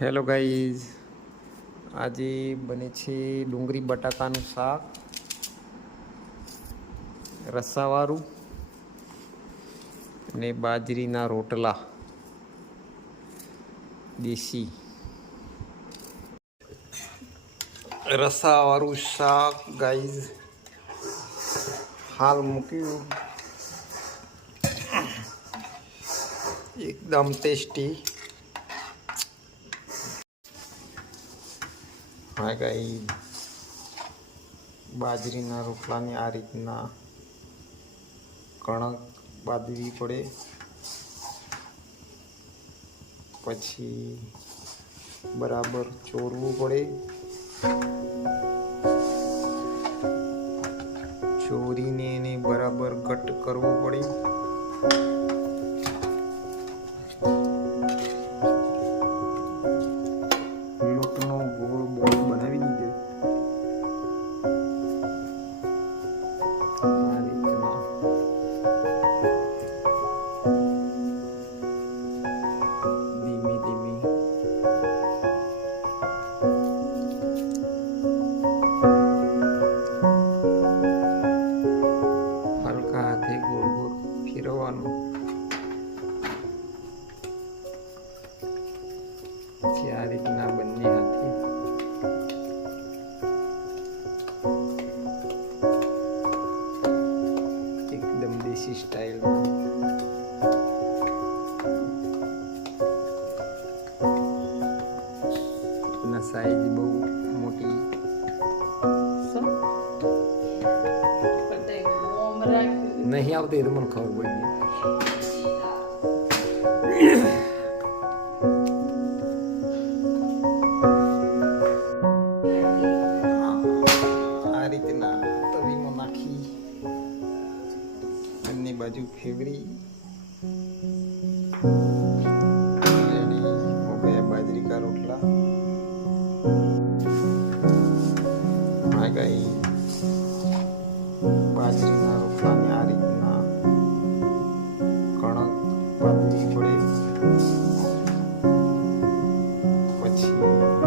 Hello guys આજે બને છે ડુંગળી બટાકાનું શાક. રસાવાળું અને બાજરીના રોટલા. દેશી. રસાવાળું શાક ગાઈઝ હાલ મૂક્યું એકદમ ટેસ્ટી હા ગાઈ બાજરીના રોટલાને આ રીતના કણક બાંધવી પડે. પછી બરાબર ચોરવું પડે. ચોરીને એને બરાબર ઘટ કરવું પડે. પછી આ રીતના બંને હાથે એકદમ દેશી સ્ટાઇલમાં ના સાઈઝ બહુ મોટી નહીં આવતી એ તો મને ખબર પડી બંને બાજુ ફેવરી. રેડી. હો ગયા બાજરી કા રોટલા. ગઈ. બાજરીના રોટલાને આ રીતના કણક બાંધવી પડે પછી